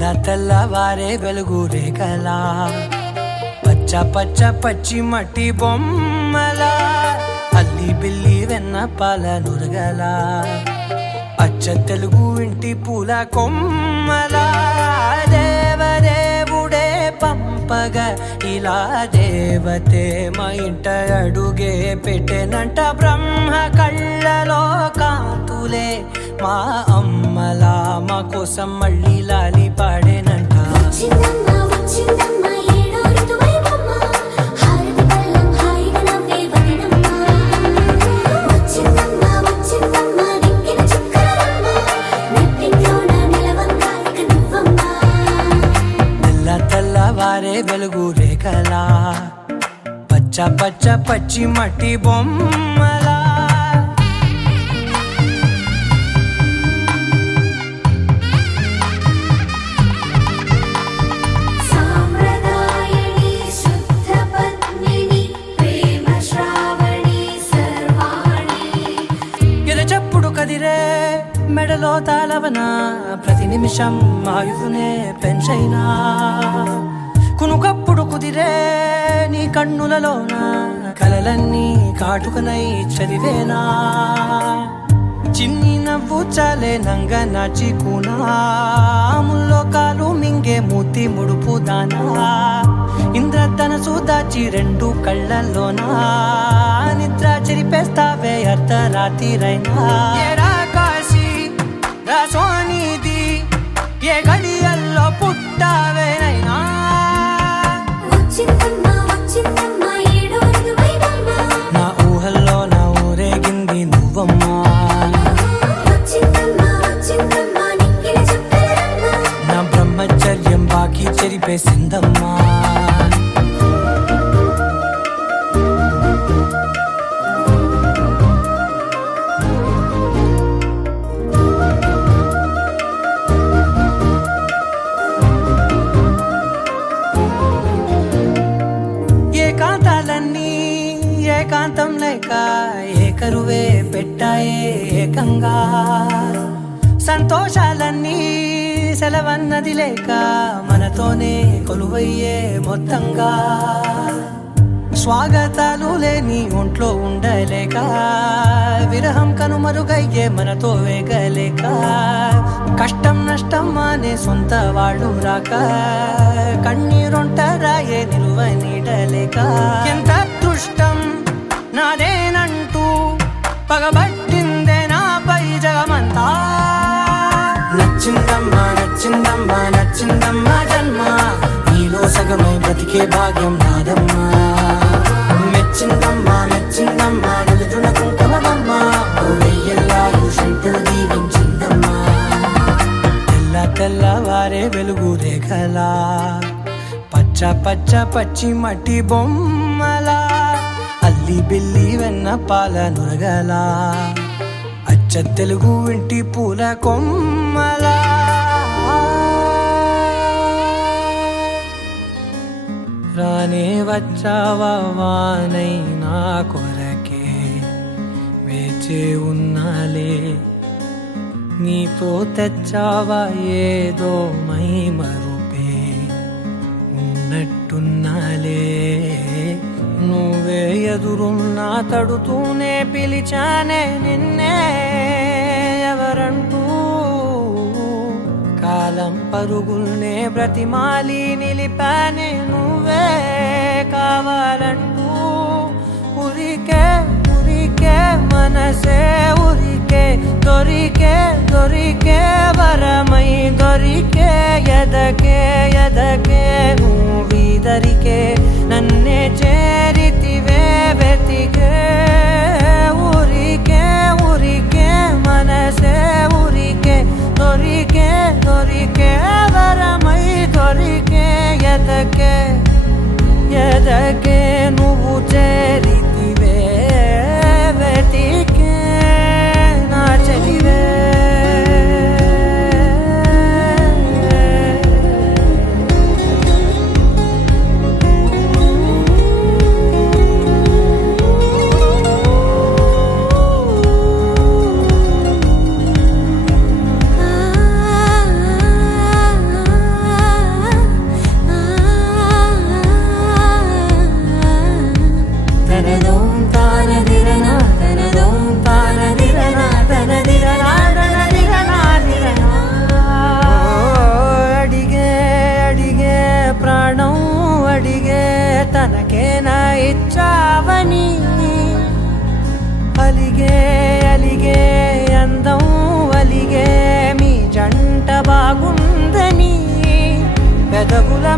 తెల్లవారే వెలుగు రేఖలా పచ్చ పచ్చ పచ్చి మట్టి బొమ్మలా అల్లి బిల్లి వెన్న పాల నురగలా అచ్చ తెలుగు ఇంటి పూల కొమ్మలా దేవదేవుడే పంపగా ఇలా దేవతే మా ఇంట అడుగే పెట్టెనంట బ్రహ్మ కళ్ళలో కాంతులే మా అమ్మలా మా కోసం మళ్ళీ లాలి పాడేనంట తెల్లవారే వెలుగు రేఖలా పచ్చ పచ్చ పచ్చి మట్టి బొమ్మలా కదిరే మెడలో తాళవన ప్రతి నిమిషం ఆయువునే పెంచైనా కునుకప్పుడు కుదిరే నీ కన్నులలోన కలలన్నీ కాటుకనై చదివేనా చిన్ని నవ్వు చాలే నంగ నాచికునాముల్లో కాలు మింగే మూతి ముడుపు దానా ఇంద్రధనసు దాచి రెండు కళ్ళల్లోనా నిద్ర చెరిపేస్తావే అర్ధరాత్రిరైనా కాశీ రాసోనిది ఏ గడియల్లో పుట్టావేనైనా నా ఊహల్లో నా ఊరేగింది నువ్వమ్మా నా బ్రహ్మచర్యం బాకీ చెరిపేసిందమ్మా ఏకాంతాలన్నీ ఏకాంతం లేక ఏకరువే పెట్టాయే ఏకంగా సంతోషాలన్నీ సెలవన్నది లేక మనతోనే కొలువయ్యే మొత్తంగా స్వాగతాలు లేని ఒంట్లో ఉండలేక విరహం కనుమరుగయ్యే మనతో వేగలేక కష్టం నష్టం అనే సొంత వాళ్ళు రాక కన్నీరొంటరాయే నిలువ నీడలేక ఎంత అదృష్టం నాదేనంటూ పగబట్టిందే నాపై జగమంతా నచ్చిందమ్మా నచ్చిందమ్మా నచ్చిందమ్మా జన్మ నీలో సగమై బ్రతికే భాగ్యం నాదమ్మా మెచ్చిందమ్మా మెచ్చిందమ్మా నిలుచున కుంకుమమ్మా వెయ్యల్లాలు శంకులు దీవించిందమ్మా తెల్లవారే వెలుగు రేఖలా పచ్చ పచ్చ పచ్చి మట్టి బొమ్మలా అల్లి బిల్లి వెన్న పాల నురగలా అచ్చ తెలుగు ఇంటి పూల కొమ్మలా రానే వచ్చావా వానై నా కొరకే వేచే ఉన్నాలే నీతో తెచ్చావా ఏదో మై మరుపే ఉన్నట్టున్నాలే నువ్వే ఎదురున్నా తడుతూనే పిలిచానే నిన్నే ఎవరంటూ కాలం పరుగుల్నే బ్రతిమాలి నిలిపానే నువ్వే కావాలంటూ ఉరికే ఉరికే మనసే ఉరికే దొరికే దొరికే వరమై దొరికే ఎదకే ఎదకే నువ్వీదరికే నన్నే చేరితివే వెతికే ఊరికే ఊరికే మనసే ఊరికే దొరికే దొరికే వరమై దొరికే ఎదకే ఎదకే నువ్వు చేరితివే వెతికే నా చెలివే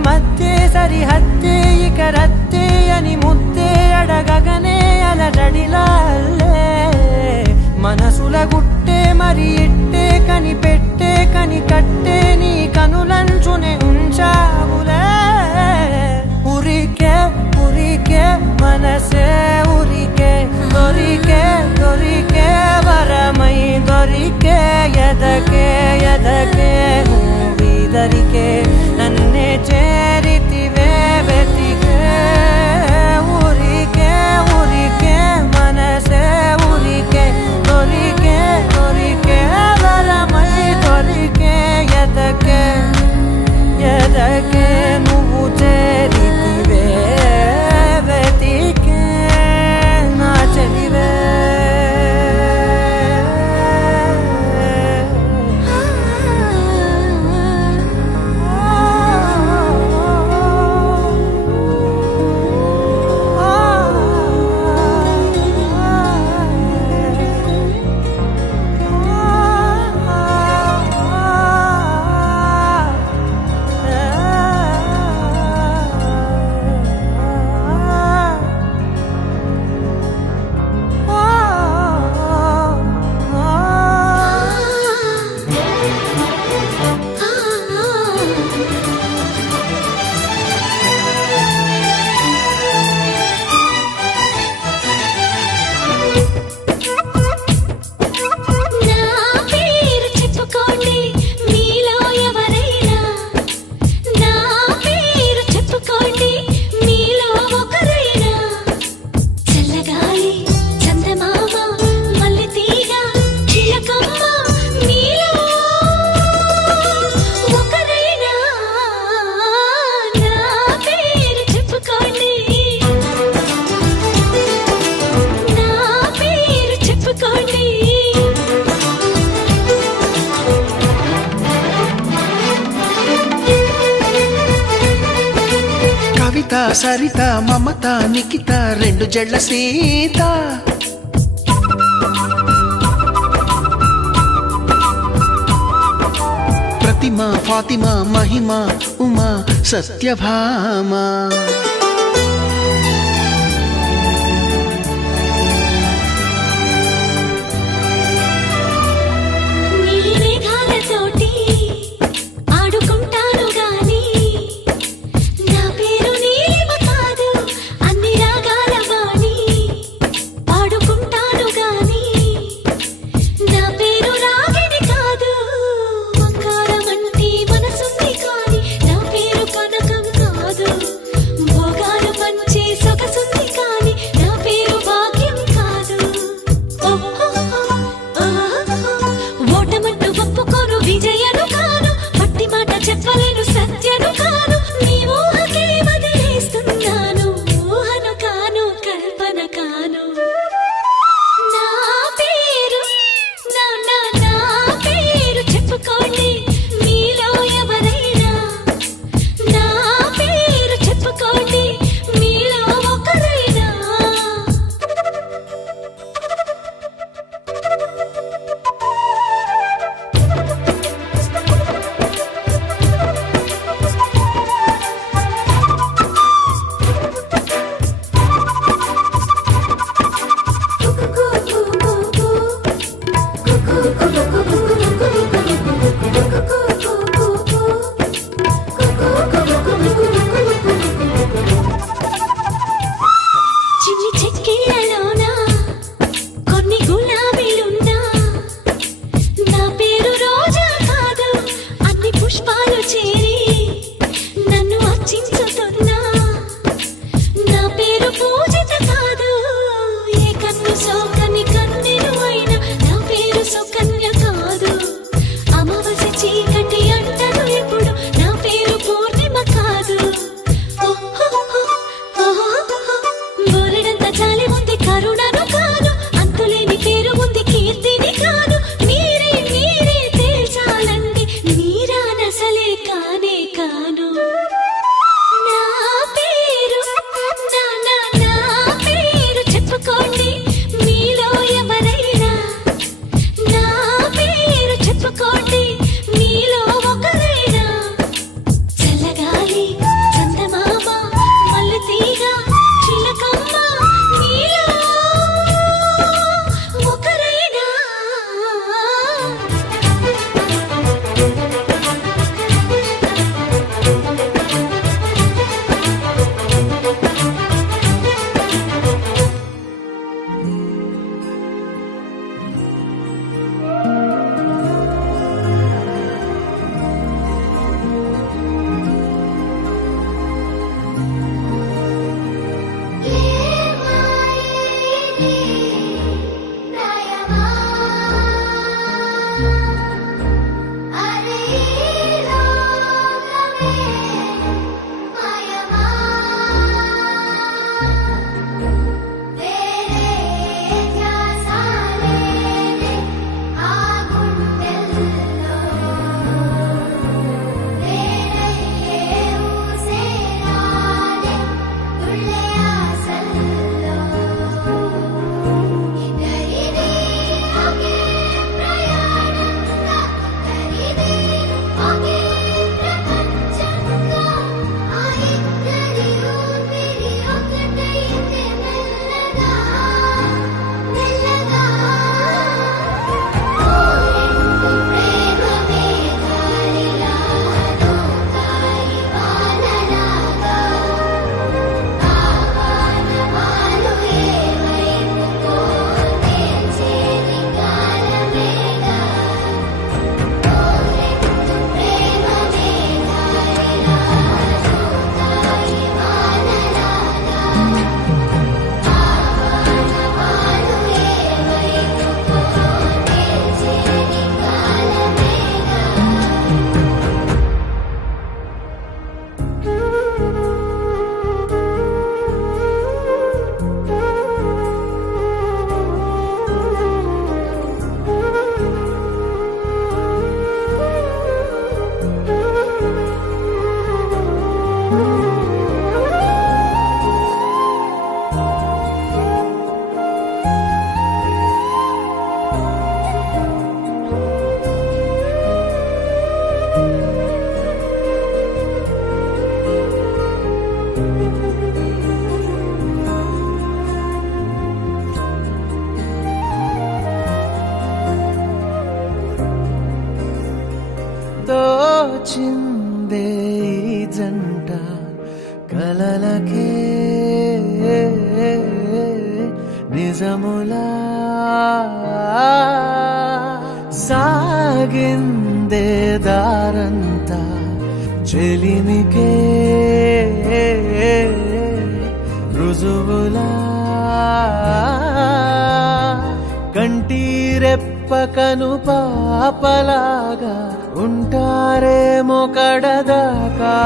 మధ్య సరిహద్దే ఇక రద్దే అని ముద్దే అడగగనే అలజడిలాల్లే మనసుల గుట్టే మరి ఇట్టే కనిపెట్టే కని కట్టే నీ కనులంచునే ఉంచావులే ఉరికే ఉరికే మనసే ఉరికే దొరికే దొరికే వరమై దొరికే ఎదకే ఎదకే నువ్విదరికే నన్నే చేరితివే వెతికే ఊరికే ఊరికే మనసే ఊరికే దొరికే దొరికే వరమై దొరికే ఎదకే ఎదకే నువ్వు చేరితివే వెతికే నా చెలివే సరిత మమత నిఖిత రెండు జడ్ల సీత ప్రతిమ ఫాతిమ మహిమ ఉమా సత్యభామ ఓ నిజములా సాగిందే దారంతా చెలిమికే రుజువులా కంటిరెప్పకను పాపలాగా ఉంటారేమో కడదాకా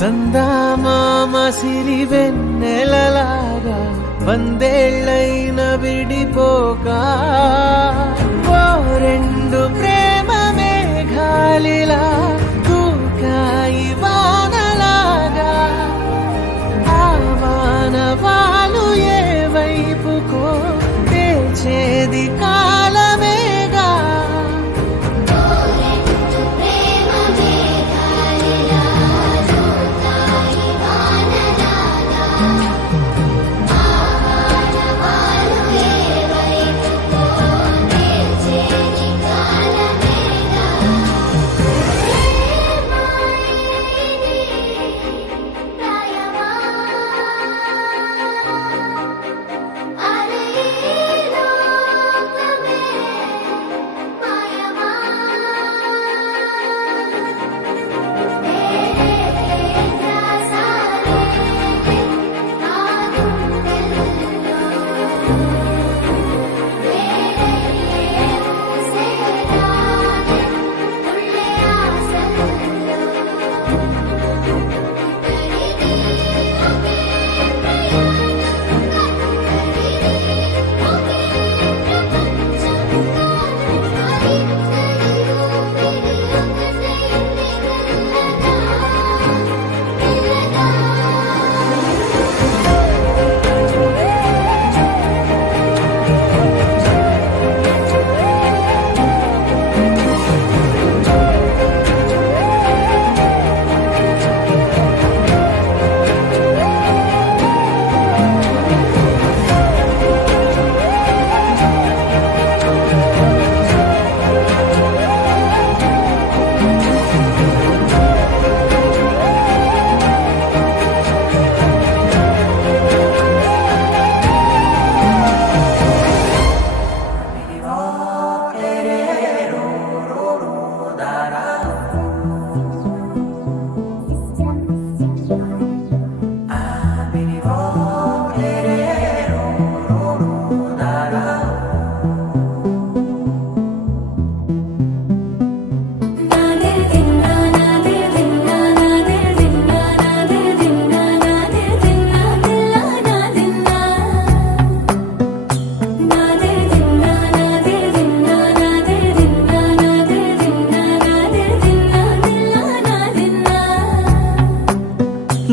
సందామామ సిరి వెన్నెలలాగా వందేళ్ళైన విడిపోక ఓ రెండు ప్రేమ మేఘాలిలా దూకాయి వానలాగా ఆ వానవాలు ఏ వైపుకో తెచేది కాలమేగా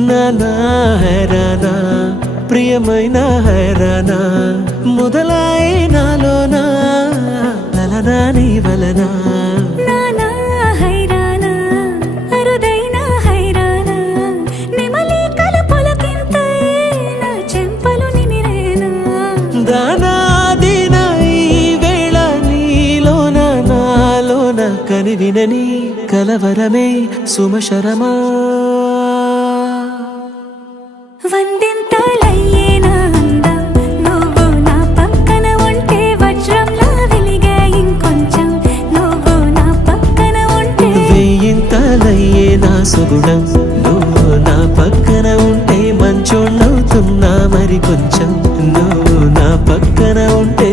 నానా హైరానా ప్రియమైన హైరానా మొదలాయి నాలోనా లలనా నీ వలనా నానా హైరానా అరుదైన హైరానా నెమలి కలుపులకింతై నా చెంపలు నిమిరేనా దానాదిన ఈ వేళ నీలోన నాలోన కనివినని కలవరమే సుమశరమా వందింతలయ్యేనా అందం నువ్వు నా పక్కన ఉంటే వజ్రంలా వెలిగే ఇంకొంచెం నువ్వు నా పక్కన ఉంటే వెయ్యింతలయ్యే నా సుగుణం నువ్వు నా పక్కన ఉంటే మంచోళ్ళవుతున్నా మరి కొంచెం నువ్వు నా పక్కన ఉంటే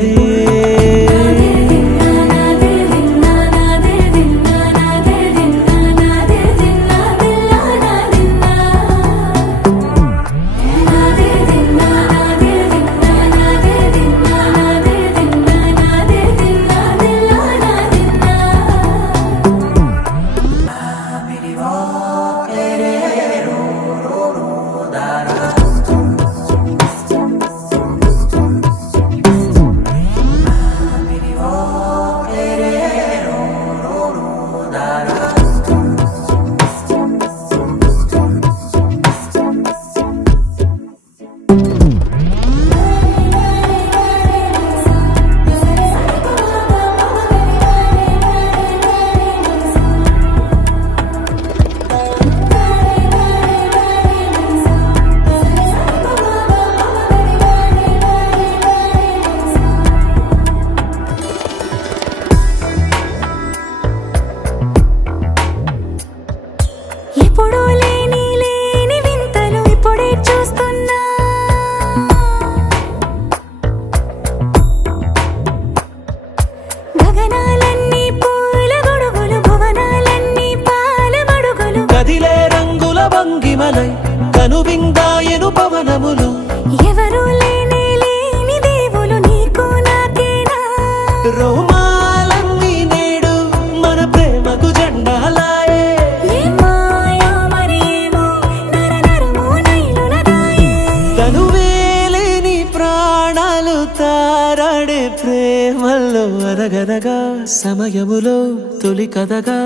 తారాడే ప్రేమల్లో అరగరగా సమయములో తొలి కథగా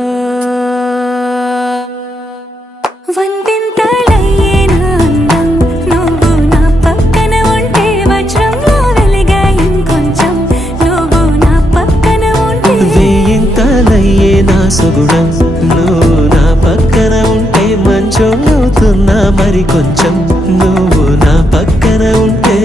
వందింతలయ్యేనా అందం నువ్వు నా పక్కన ఉంటే వజ్రంలా వెలిగా ఇంకొంచెం నువ్వు నా పక్కన ఉంటే వేయింతలయ్యే నా సుగుణం నువ్వు నా పక్కన ఉంటే మంచం అవుతున్నా మరి కొంచెం నువ్వు నా పక్కన ఉంటే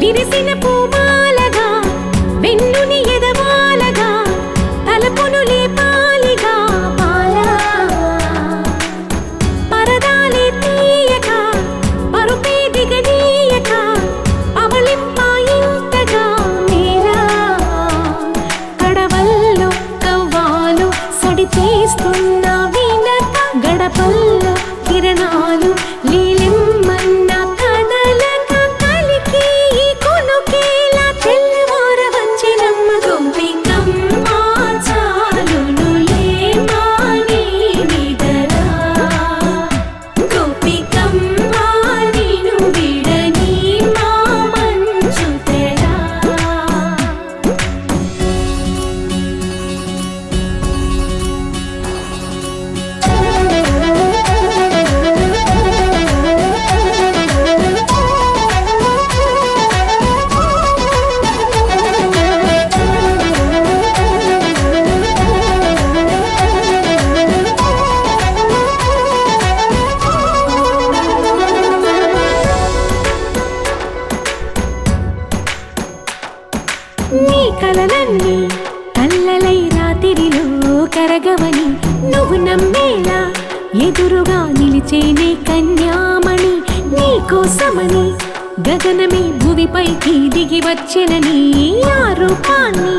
విరిసిన పూమాలగా వెన్నుని ఎదవాలగా తలపును లేపాలిగా బాలా పరదాలే తీయక పరుపే దిగనీయక అవలింపాయింతగా మేరా కడవల్లో కవ్వాలు సడి తీస్తున్న వీణత గడపల్లో కిరణాలు లీలిమ్మన్న కదలక కలికి ఈ కొనుకేలా తెల్లవార వచ్చినమ్మ గోపికమ్మ చాలునులే మాని నిదరా గోపికమ్మ నిను విడని మా మంచు తెరా నీ కలలన్నీ కల్లలై రాత్రిలో కరగవని నువ్వు నమ్మేలా ఎదురుగా నిలిచేనే కన్యామణి నీ కోసమని గగనమే భూమిపైకి దిగి వచ్చెనని ఆ రూపాన్ని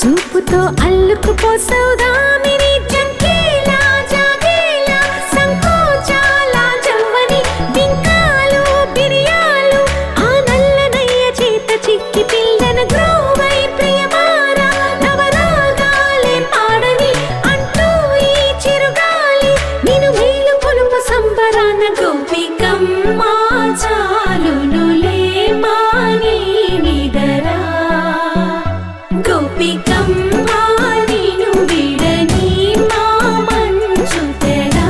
చూపుతో అల్లుకుపోసౌదామిని జంకేలా జాగేలా సంకోచాల జవ్వని బింకాలు బిరియాలు ఆ నల్లనయ్య చేత చిక్కి పిల్లన గ్రోవై ప్రియమారా నవరాగాలే పాడని అంటూ ఈ చిరుగాలి నిన్ను మేలు కొలుపు సంబరాన గోపికమ్మ చాలునులే మాని నిదరా గోపికమ్మ నిను విడని మా మంచు తెరా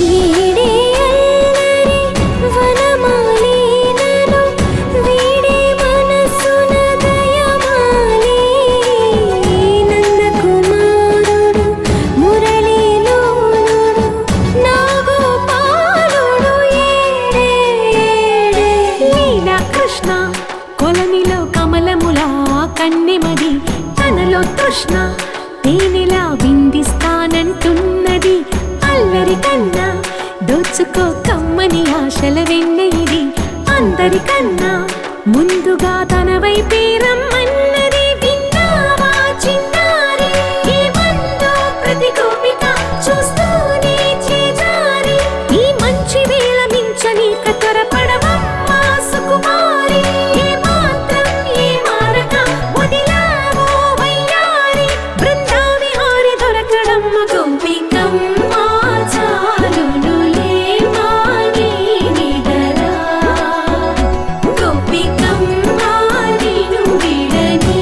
వీడే అల్లరి వనమాలినను వీడే మనసున దయమాలి నందకుమారుడు మురళీలోలుడు నాగోపాలుడు ఏడే లీలా కృష్ణ కొలనిలో కమలములా కన్నెమది తనలో తృష్ణ తేనెలా విందిస్తానంటున్నది అల్లరి కన్నా దోచుకో కమ్మని ఆశల వెన్నెయిది అందరికన్నా ముందుగా తన వైపే రమ్మన్నది విన్నావా చిన్నారి ఏమందో ప్రతి గోపిక చూస్తూనే చేజారి ఈ మంచి వేళ మించని కతరపడవమ్మ సుకుమారి ఏ మాత్రం ఏ మారక వదిలావో వయ్యారి బృందావిహారి దొరకడమ్మ గోపికమ్మ చాలునులే మాని నిదరా గోపికమ్మ నిను విడని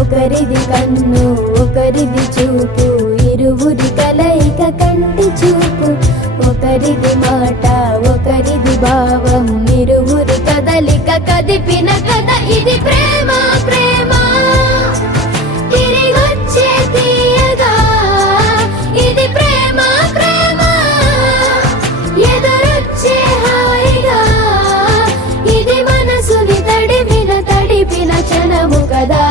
ఒకరిది కన్ను ఒకరిది చూపు, ఇరువురి కలయిక కంటి చూపు. ఒకరిది మాట ఒకరిది భావం, ఇరువురి కదలిక కదిపిన కథ ఇది ప్రేమ. ప్రేమ తిరిగొచ్చే తీయగా, ఇది ప్రేమ. ప్రేమ ఎదురొచ్చే హాయిగా, ఇది మనసుని తడిపిన క్షణము కదా.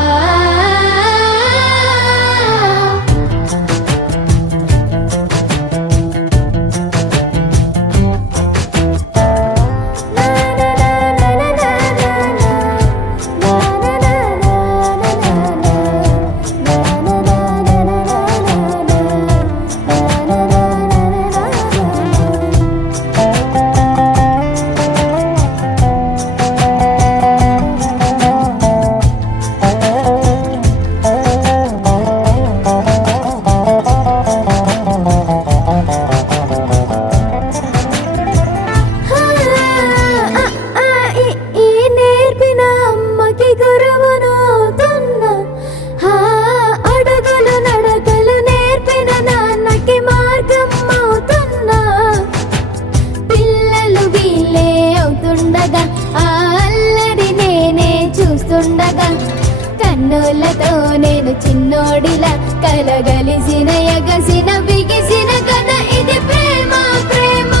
కన్నులతో నేను చిన్నోడిలా కలగలిసిన ఎగసిన బిగిసిన కథ ఇది ప్రేమ. ప్రేమ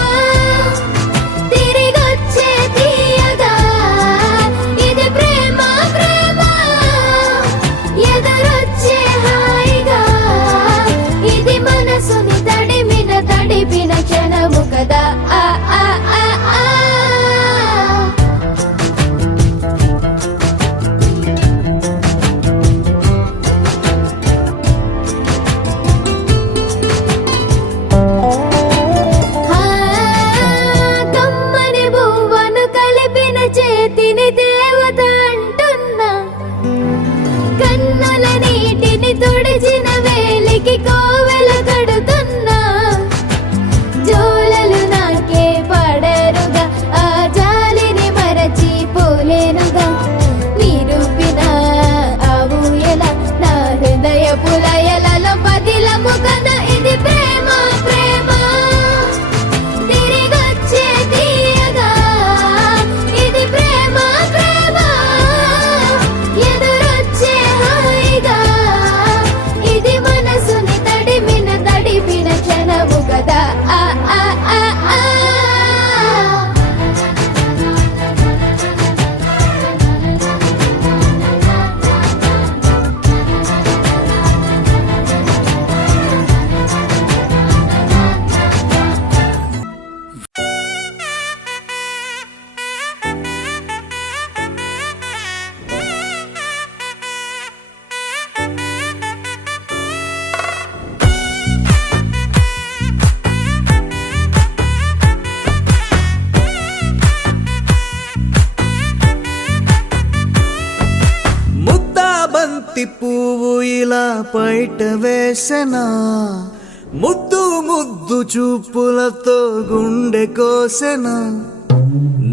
తిరిగొచ్చే తీయగా, ఇది ప్రేమ. ప్రేమ ఎదురొచ్చే హాయిగా, ఇది మనసుని తడిపిన క్షణము కదా. ఆ ఆ ఆ ఆ దేవత అంటున్నా, కన్నుల నీటిని తుడిచిన వేలికి కోవెల కడుతున్నా. జోలలు నాకే పడరుగా, ఆ జాలిని మరచి పోలేనుగా. నిరూపిన ఆ ఊయల నా హృదయ పులయలలో పదిలము కదా ఇది ప్రేమ. ప్రేమ తిరిగొచ్చే తీయగా, ఇది ప్రేమ. ప్రేమ ఎదురొచ్చే హాయిగా, ఇది మనసుని తడిపిన క్షణము కదా. ఆ ఆ ఆ ఆ ముద్దాబంతి పువ్వు ఇలా బయట వేసెనా, ముద్దు ముద్దు చూపులతో గుండె కోసెనా.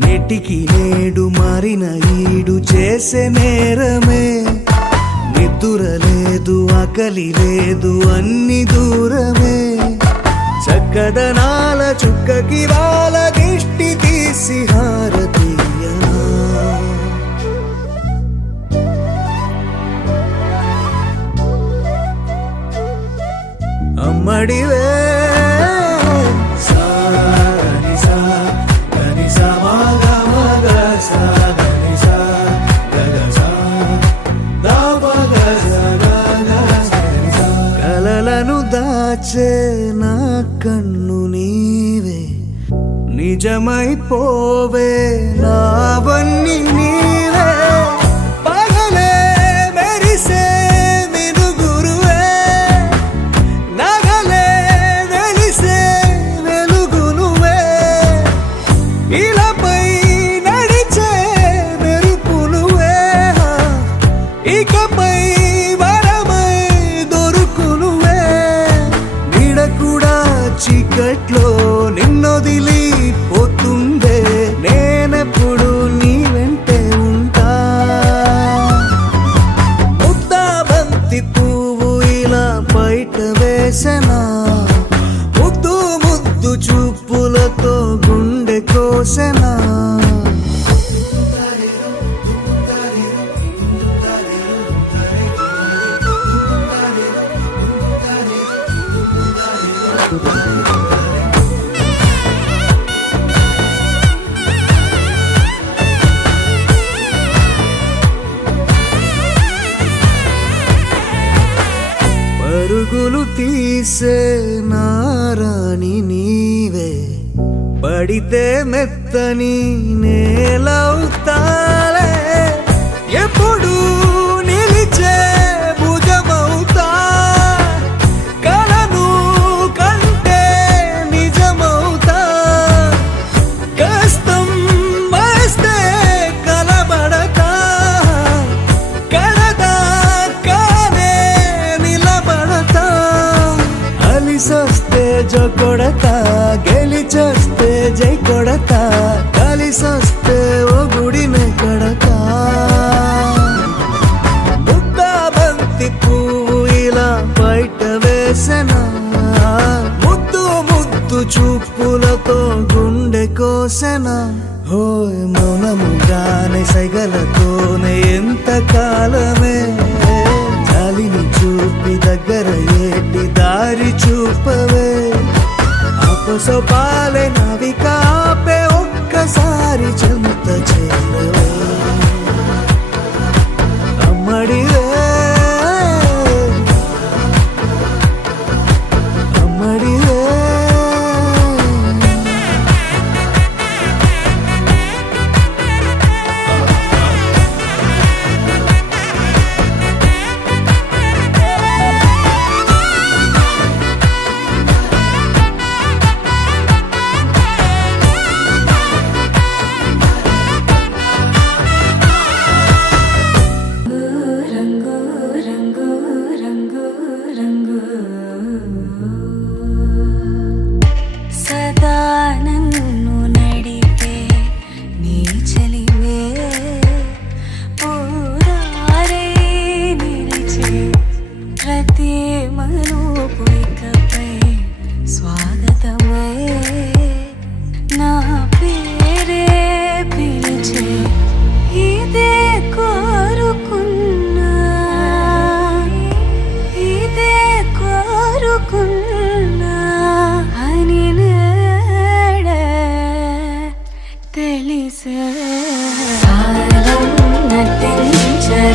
నెటికి నేడు మారిన ఈడు చేసే నేరమే, నిద్ర లేదు ఆకలి లేదు అన్ని దూరమే. చక్కదనాల చుక్కకి వాళ్ళ దిష్టి తీసి హారతీయనా. అమ్మడివే కలలను దాచే నా కన్ను నీవే, నిజమైపోవే నావన్నీ నీవే. పగలే మెరిసే మినుగురువే, నగలే వెలిసే వెలుగు నువ్వే. ఇలాపై నడిచే మెరుపు నువ్వే, ఇకపై వరమై దొరుకు నువ్వే. నీడ కూడా చీకట్లో నిన్నొదిలి పోతుందే, నేనెప్పుడు నీ వెంటే ఉంటా. ముద్దా పరుగులు తీసే నారాణి నీవే, పడితే మెత్తని నేలవుతాలే, ఎప్పుడు నిలిచే భుజమవుతా, కలను కంటే నిజమవుతా, కష్టం వస్తే కలబడతా, కడదాకానే నిలబడతా, అలిసొస్తే జో కొడతా, గెలిచొస్తే జై కొడతా, కలిసొస్తే ఓ గుడినే కడతా. ముద్దా బంతి పువ్వు ఇలా బయట వేసెనా, ముద్దు ముద్దు చూపులతో గుండె కోసెనా, హోయ్ మౌనముగానే సైగలతోనే ఎంత కాలమే, జాలిని చూపి దగ్గర ఏటి దారి చూపవే, అపసోపాలే నవికాపే ఒక్కసారి చెంత చేరవే, అమ్మడివే అమ్మడివే. రంగు రంగు రంగు రంగు సదా నన్ను నడిపే నీ చలివే, పూరారే నిలిచే ప్రతి మలుపు ఇకపై స్వాగతమై, నా పేరే పిలిచే ఇదే కోరుకున్నా, ఇదే కోరుకున్నా అని నేడే తెలిసే, కాలం నటించడానితో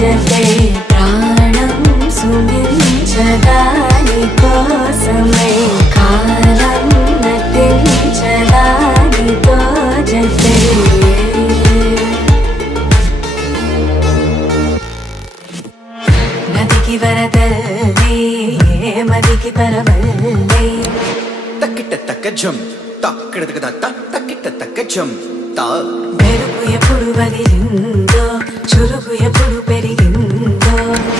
జతే ప్రాణం సుమించడాని కోసమై, కాలం నటించడానితో జతే నదికి వరదల్లి మదికి పరవల్లి, తక్కిట తక్క జం తక్కిడతక తత్త తక్కిట తక్క జం తా, మెరుపు ఎప్పుడు వదిలిందో చురుకు ఎప్పుడు పెరిగిందో,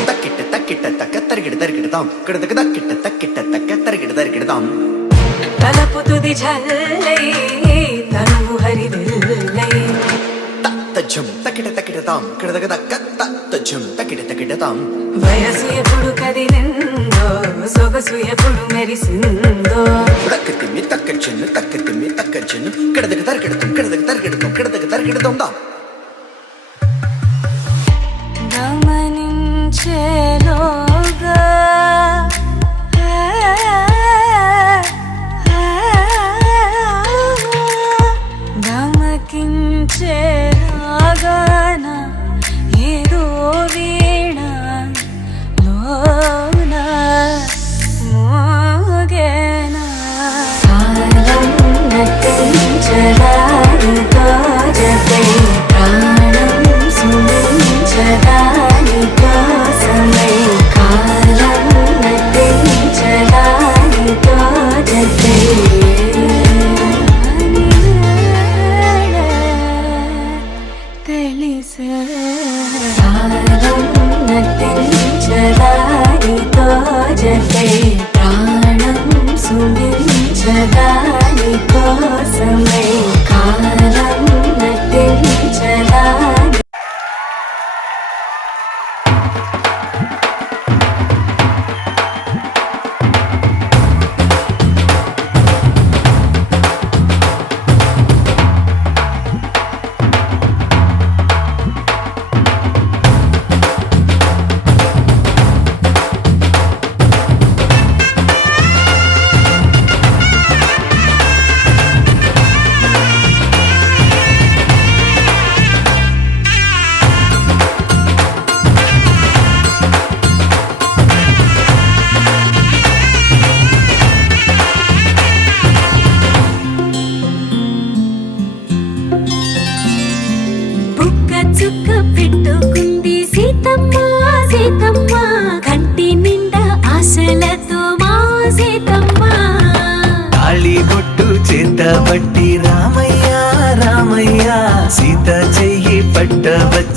తక్కిట తక్కిట తక్క తరిగిడ తరిగిడతాం కిడతక తక్కిట తక్కిట తక్క తరిగిడ తరిగిడతాం, తలపు తుది జల్లై తనువు హరివిల్లై, తజ్జం తక్కిట తక్కిడతాం కిడతక తక్క తజ్జం తక్కిట తక్కిడతాం, వయసు ఎప్పుడు కదిలిందో సొగసు ఎప్పుడు మెరిసిందో, తక్క తిమ్మి తక్క చెన్ను తక్క తిమ్మి తక్క చెన్ను కిడతక తరిగిడతాం కిడతక తరిగిడతాం కిడతక తరిగిడతాం దా. గమనించేలోగా గమకించేలాగాన ఏదో వీణ లోన మోగేనా, కాలం నటించడానితో జతే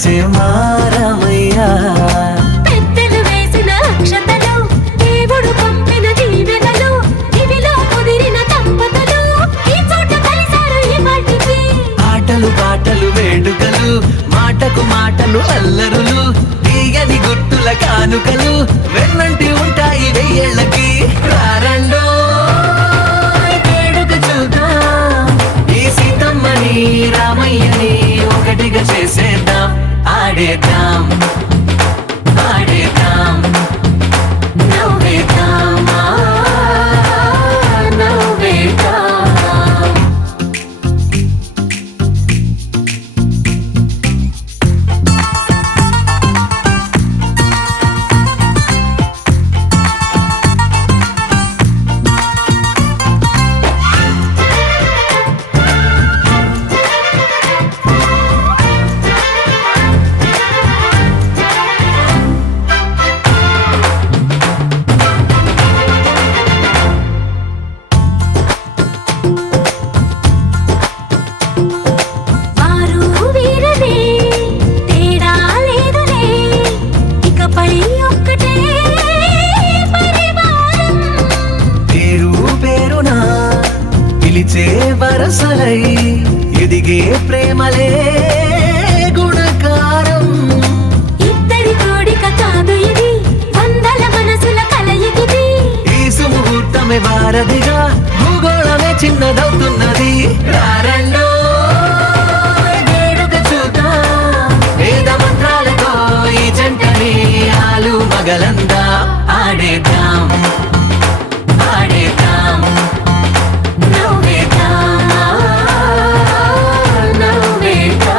వచ్చే మారమయ్యా. పెద్దలు వేసిన అక్షతలు, దేవుడు పంపిన దీవెనలు, ఇవిలో కుదిరిన దంపతులు ఈ చోట కలిసారు ఇవాటికి. ఆటలు పాటలు వేడుకలు, మాటకు మాటలు అల్లరులు, తీయని గుట్టుల కానుకలు వెన్నంటి ఉంటాయి వెయ్యేళ్ళకి. రారండో వేడుక చూద్దాం, ఈ సీతమ్మని రామయ్యని ఒకటిగా చేసేద్దాం. ఆడేద్దాం ఆడేద్దాం నవ్వేద్దాం నవ్వేద్దాం. వారు వీరనే తేడా లేదులే, ఇకపై ఒక్కటే పరివారం. పేరు పేరునా పిలిచే వరసలై ఎదిగే ప్రేమలే గుణకారం. ఇద్దరి కోడిక కాదు ఇది, వందల మనసుల కలయికిది. ఈ సుముహూర్తమే వారధిగా, భూగోళమే చిన్నదవుతున్నది. రారండో వేడుక చూద్దాం, వేద మంత్రాలతో ఈ జంటని ఆలు మగలందా. ఆడేద్దాం ఆడేద్దాం నవ్వేద్దాం నవ్వేద్దాం.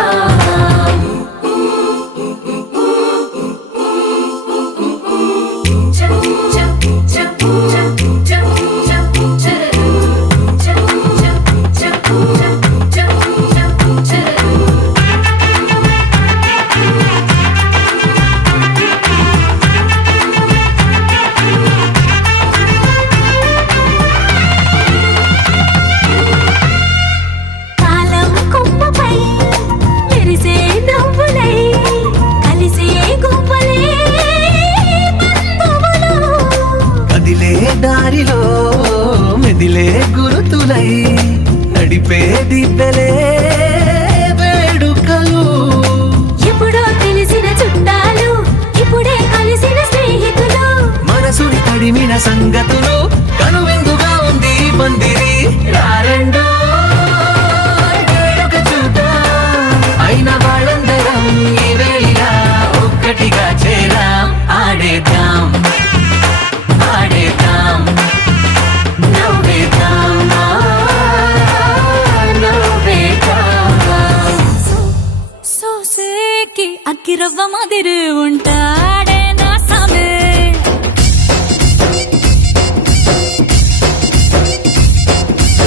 కాలం కొమ్మపై మెరిసే నవ్వులై కలిసే గువ్వలే బంధువులు. కదిలే దారిలో మెదిలే గురుతులై నడిపే దిబ్బెలే వేడుకలు. ఎప్పుడో తెలిసిన చుట్టాలు, ఇప్పుడే కలిసిన స్నేహితులు. మనసుని తడిమిన సంగతులు, కనువిందుగా ఉంది ఈ పందిరి. రారండో వేడుక చూద్దాం, అయిన వాళ్ళందరం ఈ వేళ ఒక్కటిగా చేరాం. ఆడేద్దాం ఆడేద్దాం నవ్వేద్దాం నవ్వేద్దాం. సోసేకి అక్కిరవ్వ మాదిరి ఉంటాడే నా సామే.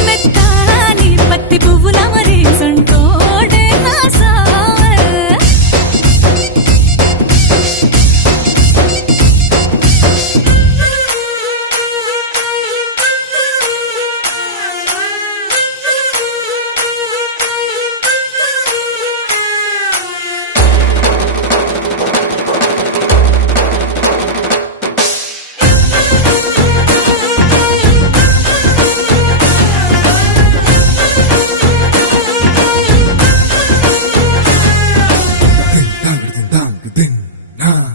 మెత్తాని పత్తి పువ్వుల మరి సంటోడే నా సామే. Ding, dang, ding, dang, ding, nah.